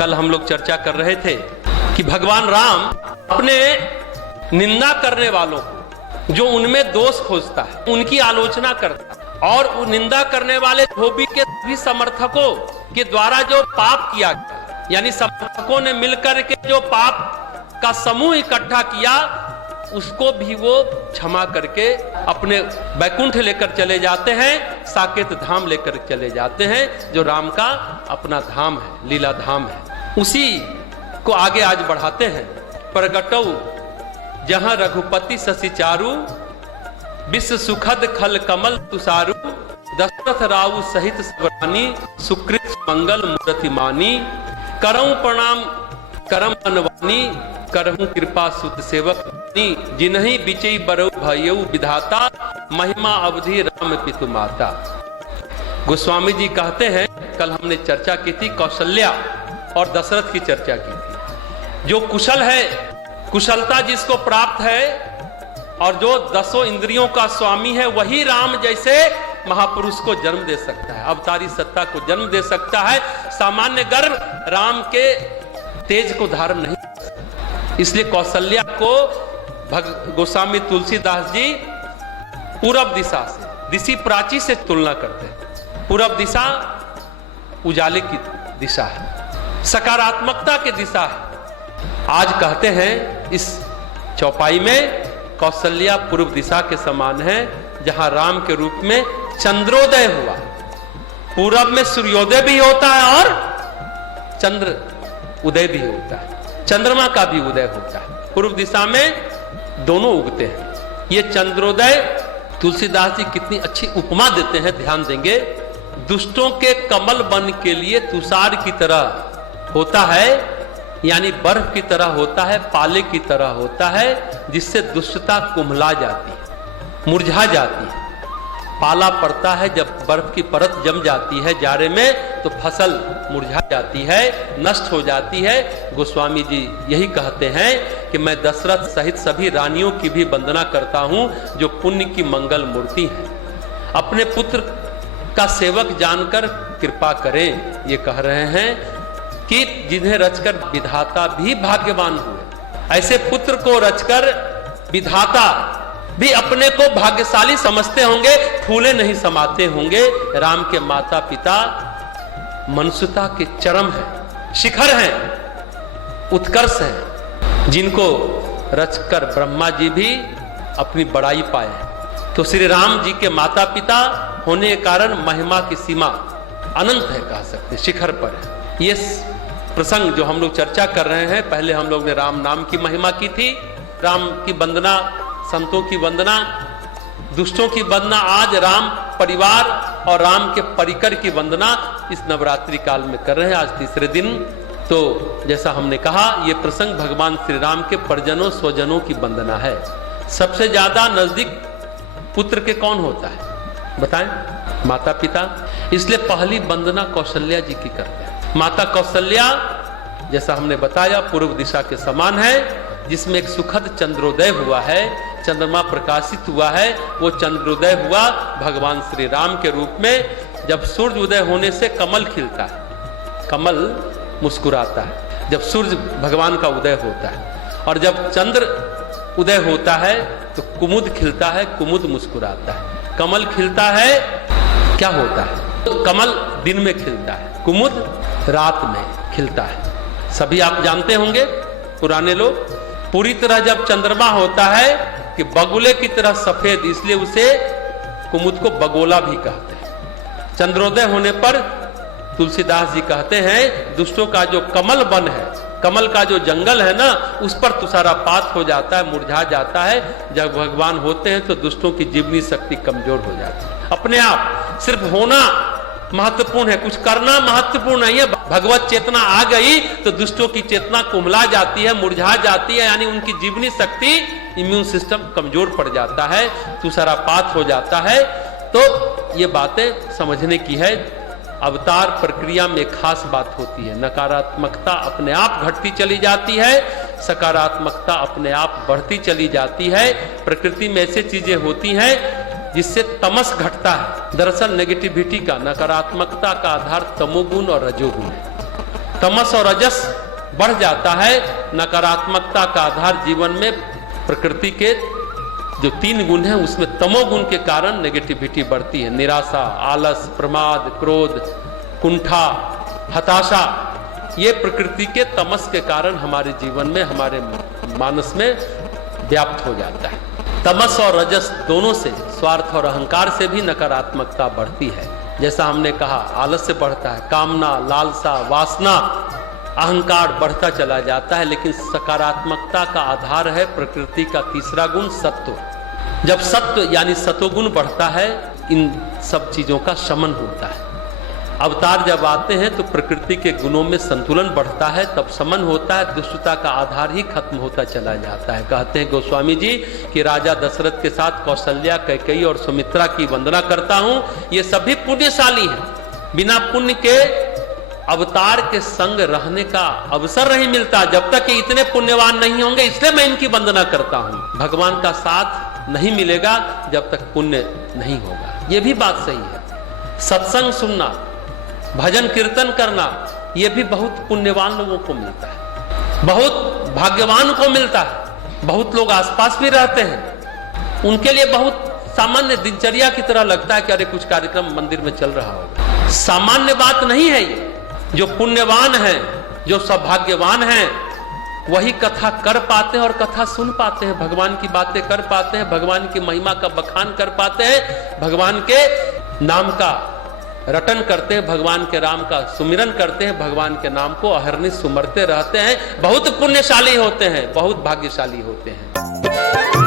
कल हम लोग चर्चा कर रहे थे कि भगवान राम अपने निंदा करने वालों को, जो उनमें दोष खोजता है, उनकी आलोचना करता है, और निंदा करने वाले धोबी के भी समर्थकों के द्वारा जो पाप किया गया, यानी समर्थकों ने मिलकर के जो पाप का समूह इकट्ठा किया, उसको भी वो क्षमा करके अपने वैकुंठ लेकर चले जाते हैं, साकेत धाम लेकर चले जाते हैं, जो राम का अपना धाम है, लीला धाम है। उसी को आगे आज बढ़ाते हैं। प्रगटौ जहां रघुपति शशि चारु, विश्व सुखद खल कमल तुषारु, दशरथ राउ सहित सबरानी, सुकृत मंगल मूर्ति मानी, करऊं प्रणाम करम मनवानी, करहूं कृपा सुत सेवक, जिन्हीं बिचई बरऊ भयऊ विधाता, महिमा अवधि राम पितु माता। गोस्वामी जी कहते हैं, कल हमने चर्चा की थी कौशल्या और दशरथ की चर्चा की थी। जो कुशल है, कुशलता जिसको प्राप्त है, और जो 10 इंद्रियों का स्वामी है, वही राम जैसे महापुरुष को जन्म दे सकता है, अवतारी सत्ता को जन्म दे सकता है। सामान्य गर्भ राम के तेज को धारण नहीं कर सकता। इसलिए कौशल्या को गोस्वामी तुलसीदास जी पूरब दिशा से, दिशि प्राची से तुलना करते हैं। पूरब दिशा उजाले की दिशा है, सकारात्मकता की दिशा है। आज कहते हैं इस चौपाई में, कौशल्या पूर्व दिशा के समान है, जहां राम के रूप में चंद्रोदय हुआ। पूरब में सूर्योदय भी होता है और चंद्र उदय भी होता है, चंद्रमा का भी उदय होता है। पूर्व दिशा में दोनों उगते हैं। ये चंद्रोदय तुलसीदास जी कितनी अच्छी उपमा देते हैं, ध्यान देंगे। दुष्टों के कमल बन के लिए तुषार की तरह होता है, यानी बर्फ की तरह होता है, पाले की तरह होता है, जिससे दुष्टता कुम्हला जाती है, मुरझा जाती है। पाला पड़ता है जब बर्फ की परत जम जाती है जाड़े में, तो फसल मुरझा जाती है, नष्ट हो जाती है। गोस्वामी जी यही कहते हैं कि मैं दशरथ सहित सभी रानियों की भी वंदना करता हूं, जो पुण्य की मंगल मूर्ति है। अपने पुत्र का सेवक जानकर कृपा करें, ये कह रहे हैं कि जिन्हें रचकर विधाता भी भाग्यवान हुए। ऐसे पुत्र को रचकर विधाता भी अपने को भाग्यशाली समझते होंगे, फूले नहीं समाते होंगे। राम के माता पिता मनुष्यता के चरम हैं, शिखर हैं, उत्कर्ष हैं, जिनको रचकर ब्रह्मा जी भी अपनी बड़ाई पाए। तो श्री राम जी के माता पिता होने के कारण महिमा की सीमा अनंत है, कह सकते, शिखर पर है। ये प्रसंग जो हम लोग चर्चा कर रहे हैं, पहले हम लोग ने राम नाम की महिमा की थी, राम की वंदना, संतों की वंदना, दुष्टों की वंदना। आज राम परिवार और राम के परिकर की वंदना इस नवरात्रि काल में कर रहे हैं, आज तीसरे दिन। तो जैसा हमने कहा, यह प्रसंग भगवान श्री राम के परिजनों स्वजनों की वंदना है। सबसे ज्यादा नजदीक पुत्र के कौन होता है बताएं? माता पिता। इसलिए पहली वंदना कौशल्या जी की करते हैं। माता कौशल्या, जैसा हमने बताया, पूर्व दिशा के समान है, जिसमें एक सुखद चंद्रोदय हुआ है, चंद्रमा प्रकाशित हुआ है। वो चंद्रोदय हुआ भगवान श्री राम के रूप में, जब सूर्य उदय होने से कमल खिलता है, कमल मुस्कुराता है जब सूर्य भगवान का उदय होता है, और जब चंद्र उदय होता है तो कुमुद खिलता है, कुमुद मुस्कुराता है। कमल खिलता है, क्या होता है? तो कमल दिन में खिलता है, कुमुद रात में खिलता है। सभी आप जानते होंगे, पुराने लोग। पूरी तरह जब चंद्रमा होता है कि बगुले की तरह सफेद, इसलिए उसे कुमुद को बगोला भी कहते हैं। चंद्रोदय होने पर तुलसीदास जी कहते हैं, दुष्टों का जो कमल वन है, कमल का जो जंगल है ना, उस पर तुषारापात हो जाता है, मुरझा जाता है। जब भगवान होते हैं तो दुष्टों की जीवनी शक्ति कमजोर हो जाती है। अपने आप सिर्फ होना महत्वपूर्ण है, कुछ करना महत्वपूर्ण नहीं है। भगवत चेतना आ गई तो दुष्टों की चेतना कुम्हला जाती है, मुरझा जाती है, यानी उनकी जीवनी शक्ति, इम्यून सिस्टम कमजोर पड़ जाता है, तुषारापात हो जाता है। तो ये बातें समझने की है। अवतार प्रक्रिया में खास बात होती है, नकारात्मकता अपने आप घटती चली जाती है, सकारात्मकता अपने आप बढ़ती चली जाती है। प्रकृति में ऐसी चीजें होती हैं जिससे तमस घटता है। दरअसल नेगेटिविटी का, नकारात्मकता का आधार तमोगुण और रजोगुण है। तमस और रजस बढ़ जाता है, नकारात्मकता का आधार जीवन में प्रकृति के जो 3 गुण हैं उसमें तमोगुण के कारण नेगेटिविटी बढ़ती है। निराशा, आलस, प्रमाद, क्रोध, कुंठा, हताशा, ये प्रकृति के तमस के कारण हमारे जीवन में, हमारे मानस में व्याप्त हो जाता है। तमस और रजस दोनों से, स्वार्थ और अहंकार से भी नकारात्मकता बढ़ती है। जैसा हमने कहा, आलस्य बढ़ता है, कामना, लालसा, वासना, अहंकार बढ़ता चला जाता है। लेकिन सकारात्मकता का आधार है प्रकृति का तीसरा गुण, सत्व। जब सत्व यानी सतोगुण बढ़ता है, इन सब चीजों का शमन होता है। अवतार जब आते हैं तो प्रकृति के गुणों में संतुलन बढ़ता है, तब शमन होता है, दुष्टता का आधार ही खत्म होता चला जाता है। कहते हैं गोस्वामी जी कि राजा दशरथ के साथ कौशल्या, कैकेयी और सुमित्रा की वंदना करता हूं, ये सभी पुण्यशाली हैं। बिना पुण्य के अवतार के संग रहने का अवसर नहीं मिलता। जब तक ये इतने पुण्यवान नहीं होंगे, इसलिए मैं इनकी वंदना करता हूं। भगवान का साथ नहीं मिलेगा जब तक पुण्य नहीं होगा। ये भी बात सही है। सत्संग सुनना, भजन कीर्तन करना, यह भी बहुत पुण्यवान लोगों को मिलता है, बहुत भाग्यवान को मिलता है। बहुत लोग आसपास भी रहते हैं, उनके लिए बहुत सामान्य दिनचर्या की तरह लगता है कि अरे कुछ कार्यक्रम मंदिर में चल रहा होगा। सामान्य बात नहीं है ये। जो पुण्यवान है, जो सौभाग्यवान है, वही कथा कर पाते हैं और कथा सुन पाते हैं, भगवान की बातें कर पाते हैं, भगवान की महिमा का बखान कर पाते हैं, भगवान के नाम का रटन करते हैं, भगवान के राम का सुमिरन करते हैं, भगवान के नाम को अहरनिश सुमरते रहते हैं। बहुत पुण्यशाली होते हैं, बहुत भाग्यशाली होते हैं।